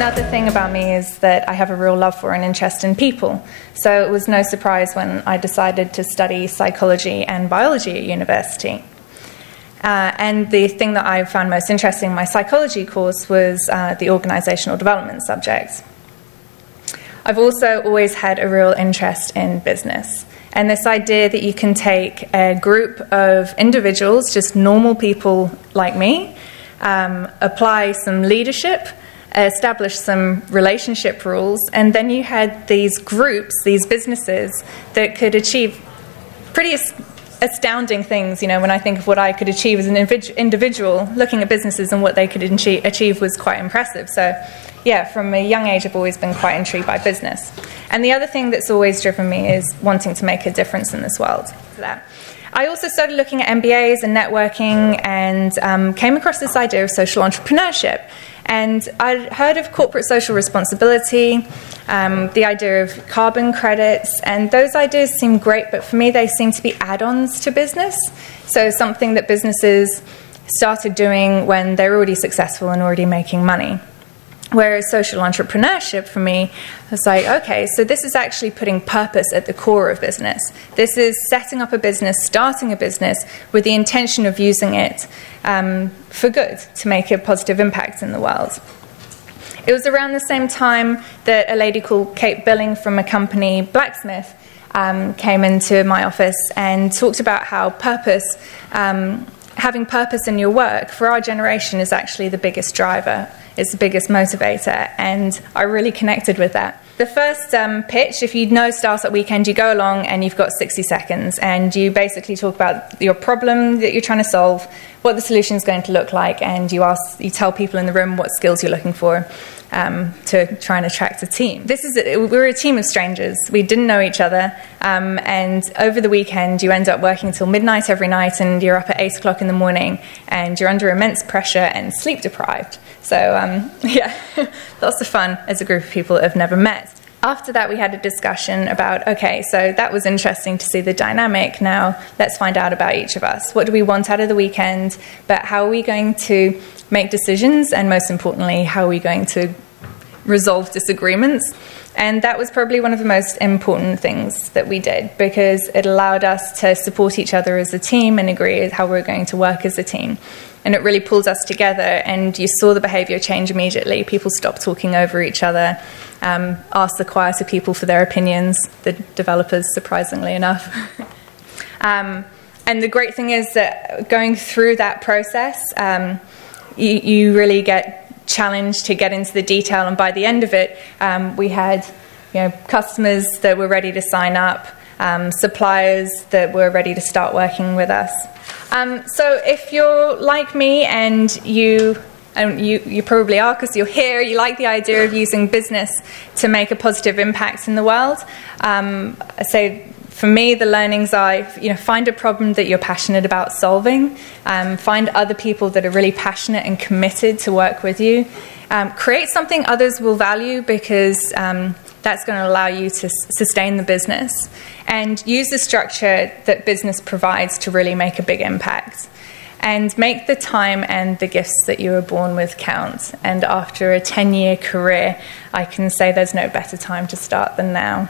Another thing about me is that I have a real love for and interest in people. So it was no surprise when I decided to study psychology and biology at university. And the thing that I found most interesting in my psychology course was the organisational development subject. I've also always had a real interest in business. And this idea that you can take a group of individuals, just normal people like me, apply some leadership, establish some relationship rules, and then you had these groups, these businesses, that could achieve pretty astounding things. You know, when I think of what I could achieve as an individual, looking at businesses and what they could achieve was quite impressive. So, yeah, from a young age, I've always been quite intrigued by business. And the other thing that's always driven me is wanting to make a difference in this world. I also started looking at MBAs and networking and came across this idea of social entrepreneurship. And I'd heard of corporate social responsibility, the idea of carbon credits, and those ideas seemed great, but for me they seemed to be add-ons to business. So something that businesses started doing when they're already successful and already making money. Whereas social entrepreneurship for me was like, okay, so this is actually putting purpose at the core of business. This is setting up a business, starting a business with the intention of using it for good, to make a positive impact in the world. It was around the same time that a lady called Kate Billing from a company, Blacksmith, came into my office and talked about how purpose, having purpose in your work for our generation is actually the biggest driver. It's the biggest motivator, and I really connected with that. The first pitch, if you know Startup Weekend, you go along and you've got 60 seconds, and you basically talk about your problem that you're trying to solve, what the solution is going to look like, and you tell people in the room what skills you're looking for to try and attract a team. We were a team of strangers. We didn't know each other, and over the weekend you end up working till midnight every night, and you're up at 8 o'clock in the morning, and you're under immense pressure and sleep deprived. So yeah, lots of fun as a group of people that have never met. After that, we had a discussion about, okay, so that was interesting to see the dynamic. Now let's find out about each of us. What do we want out of the weekend? But how are we going to make decisions? And most importantly, how are we going to resolve disagreements? And that was probably one of the most important things that we did, because it allowed us to support each other as a team and agree how we're going to work as a team. And it really pulled us together, and you saw the behaviour change immediately. People stopped talking over each other, asked the quieter people for their opinions, the developers, surprisingly enough. And the great thing is that going through that process, you really get challenged to get into the detail, and by the end of it, we had customers that were ready to sign up, suppliers that were ready to start working with us. So if you're like me, and you probably are because you're here, you like the idea of using business to make a positive impact in the world, I say for me the learnings are, find a problem that you're passionate about solving, find other people that are really passionate and committed to work with you, create something others will value, because that's going to allow you to sustain the business, and use the structure that business provides to really make a big impact. And make the time and the gifts that you were born with count. And after a 10-year career, I can say there's no better time to start than now.